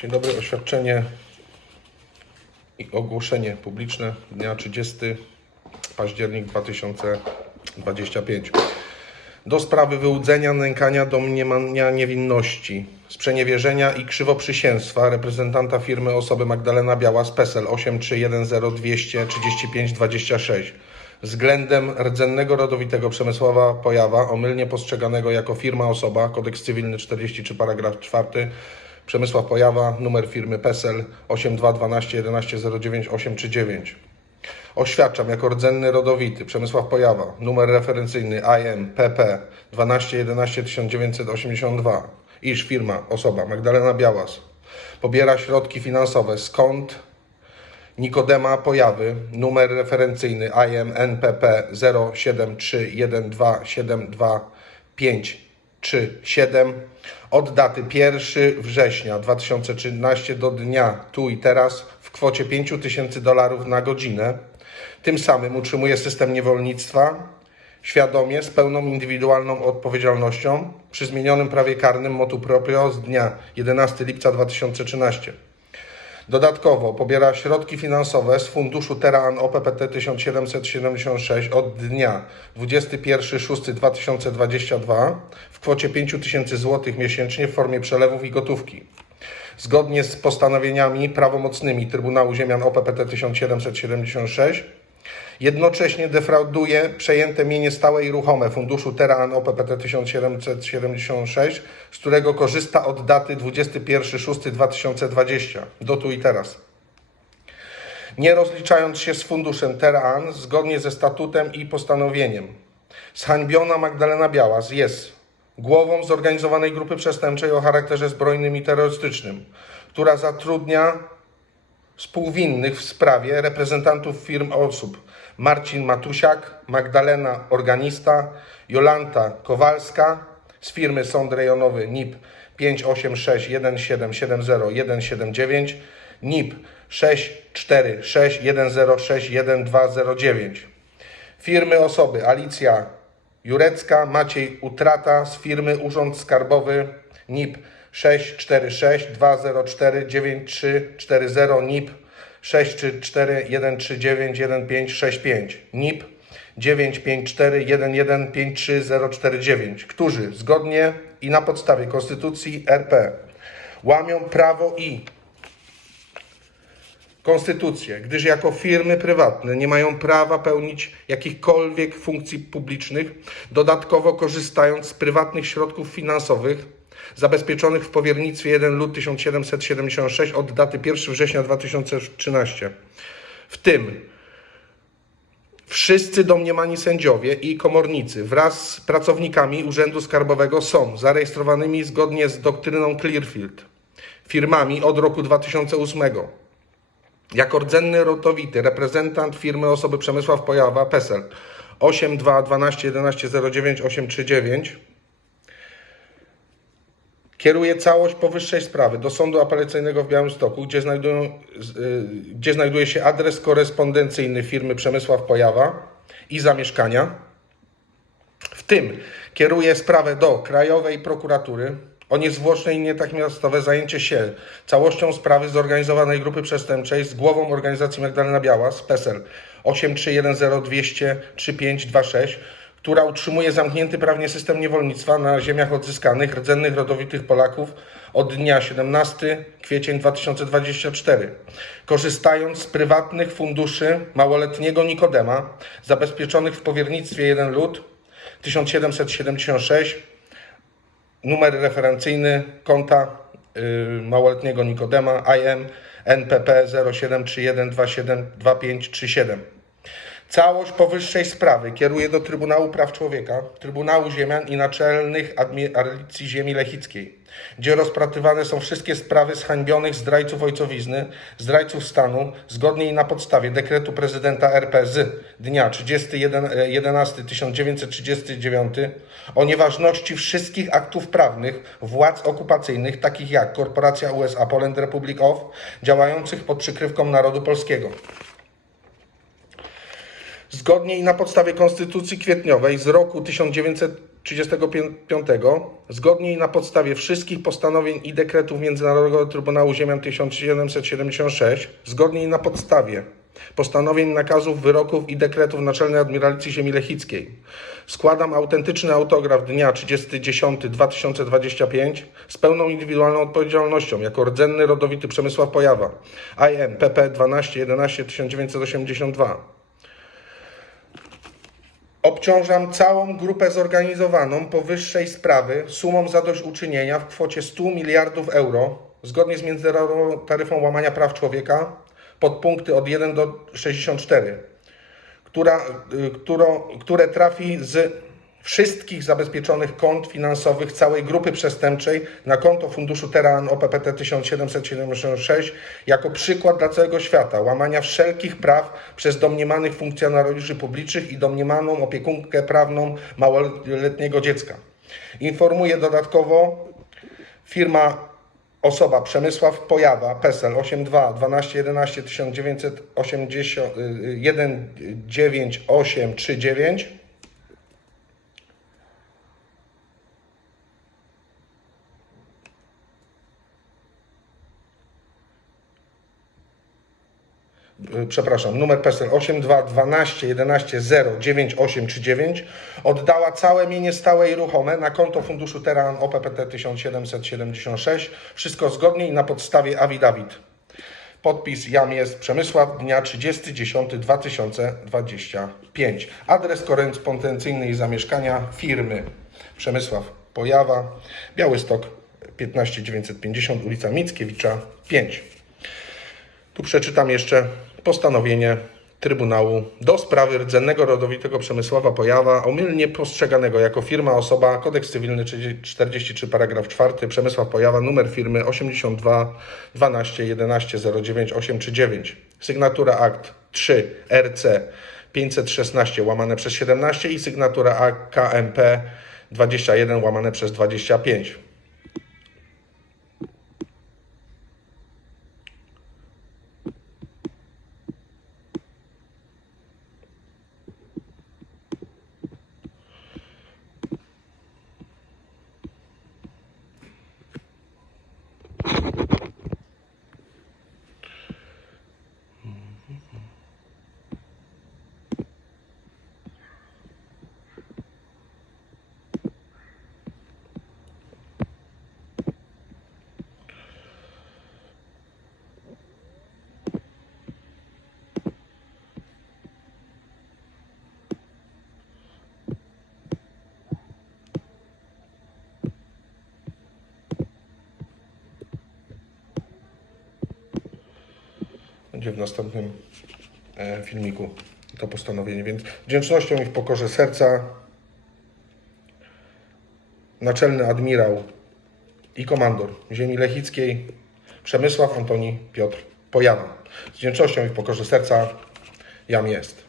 Dzień dobry, oświadczenie i ogłoszenie publiczne dnia 30 październik 2025. Do sprawy wyłudzenia, nękania, domniemania niewinności, sprzeniewierzenia i krzywoprzysięstwa reprezentanta firmy osoby Magdalena Biała z PESEL 831023526 względem rdzennego rodowitego Przemysława Pojawa, omylnie postrzeganego jako firma osoba, kodeks cywilny 43 paragraf 4 Przemysław Pojawa, numer firmy PESEL 8212 11 09 839. Oświadczam jako rdzenny rodowity Przemysław Pojawa, numer referencyjny IM PP 1211 1982, iż firma, osoba Magdalena Białas pobiera środki finansowe skąd? Nikodema Pojawy, numer referencyjny IM NPP 0731272537 od daty 1 września 2013 do dnia tu i teraz w kwocie 5000 dolarów na godzinę. Tym samym utrzymuje system niewolnictwa świadomie, z pełną indywidualną odpowiedzialnością przy zmienionym prawie karnym motu proprio z dnia 11 lipca 2013. Dodatkowo pobiera środki finansowe z funduszu Teraan OPPT 1776 od dnia 21.06.2022 w kwocie 5000 zł miesięcznie w formie przelewów i gotówki. Zgodnie z postanowieniami prawomocnymi Trybunału Ziemian OPPT 1776 Jednocześnie defrauduje przejęte mienie stałe i ruchome funduszu Teraan OPPT 1776, z którego korzysta od daty 21.06.2020 do tu i teraz. Nie rozliczając się z funduszem Teraan zgodnie ze statutem i postanowieniem. Zhańbiona Magdalena Białas jest głową zorganizowanej grupy przestępczej o charakterze zbrojnym i terrorystycznym, która zatrudnia współwinnych w sprawie reprezentantów firm osób Marcin Matusiak, Magdalena Organista, Jolanta Kowalska z firmy Sąd Rejonowy NIP 58617707179, NIP 64610611209. Firmy osoby Alicja Jurecka, Maciej Utrata z firmy Urząd Skarbowy NIP 646-204-9340 NIP 634-139-1565 NIP 954-1153-049, którzy zgodnie i na podstawie Konstytucji RP łamią prawo i konstytucję, gdyż jako firmy prywatne nie mają prawa pełnić jakichkolwiek funkcji publicznych, dodatkowo korzystając z prywatnych środków finansowych zabezpieczonych w powiernictwie 1 lut 1776 od daty 1 września 2013. W tym Wszyscy domniemani sędziowie i komornicy wraz z pracownikami Urzędu Skarbowego są zarejestrowanymi zgodnie z doktryną Clearfield firmami od roku 2008. Jako rdzenny rotowity reprezentant firmy osoby Przemysław Pojawa PESEL 82 12 11 09 839 kieruje całość powyższej sprawy do Sądu Apelacyjnego w Białymstoku, gdzie, znajdują, z- y, gdzie znajduje się adres korespondencyjny firmy Przemysław Pojawa i zamieszkania. W tym kieruje sprawę do Krajowej Prokuratury o niezwłoczne i natychmiastowe zajęcie się całością sprawy zorganizowanej grupy przestępczej z głową organizacji Magdalena Białas, PESEL 831023526, która utrzymuje zamknięty prawnie system niewolnictwa na ziemiach odzyskanych rdzennych rodowitych Polaków od dnia 17 kwiecień 2024, korzystając z prywatnych funduszy małoletniego Nikodema zabezpieczonych w powiernictwie 1 lut 1776 numer referencyjny konta y, małoletniego Nikodema IM NPP 0731272537. Całość powyższej sprawy kieruje do Trybunału Praw Człowieka, Trybunału Ziemian i Naczelnych Admiracji Ziemi Lechickiej, gdzie rozpatrywane są wszystkie sprawy zhańbionych zdrajców ojcowizny, zdrajców stanu, zgodnie i na podstawie dekretu prezydenta RP z dnia 30.11.1939 o nieważności wszystkich aktów prawnych władz okupacyjnych, takich jak Korporacja USA Poland Republic of, działających pod przykrywką narodu polskiego. Zgodnie i na podstawie Konstytucji Kwietniowej z roku 1900 35 zgodnie i na podstawie wszystkich postanowień i dekretów Międzynarodowego Trybunału Ziemian 1776, zgodnie i na podstawie postanowień, nakazów, wyroków i dekretów Naczelnej Admiralicji Ziemi Lechickiej. Składam autentyczny autograf dnia 30.10.2025 z pełną indywidualną odpowiedzialnością jako rdzenny rodowity Przemysław Pojawa, IM PP 1211 1982. Obciążam całą grupę zorganizowaną powyższej sprawy sumą zadośćuczynienia w kwocie 100 miliardów euro zgodnie z międzynarodową taryfą łamania praw człowieka podpunkty od 1 do 64, która, y, którą, które trafi z wszystkich zabezpieczonych kont finansowych całej grupy przestępczej na konto Funduszu Teran OPPT 1776 jako przykład dla całego świata łamania wszelkich praw przez domniemanych funkcjonariuszy publicznych i domniemaną opiekunkę prawną małoletniego dziecka. Informuję dodatkowo firma osoba Przemysław Pojawa PESEL 82 12 11 1980 y, 19839 przepraszam, numer PESEL 82 12 11 0 9839 oddała całe mienie stałe i ruchome na konto Funduszu Teran OPPT 1776. Wszystko zgodnie i na podstawie affidavit. Podpis jam jest Przemysław dnia 30.10.2025. Adres korespondencyjny i zamieszkania firmy Przemysław Pojawa, Białystok 15950 ulica Mickiewicza 5. Tu przeczytam jeszcze postanowienie Trybunału do sprawy rdzennego rodowitego Przemysława Pojawa, omylnie postrzeganego jako firma osoba, kodeks cywilny 43 paragraf 4, Przemysław Pojawa, numer firmy 82 12 11 09 839. Sygnatura akt 3 RC 516 łamane przez 17 i sygnatura akt KMP 21 łamane przez 25. będzie w następnym e, filmiku to postanowienie. Więc wdzięcznością i w pokorze serca naczelny admirał i komandor ziemi lechickiej Przemysław Antoni Piotr Pojawa. Z wdzięcznością i w pokorze serca jam jest.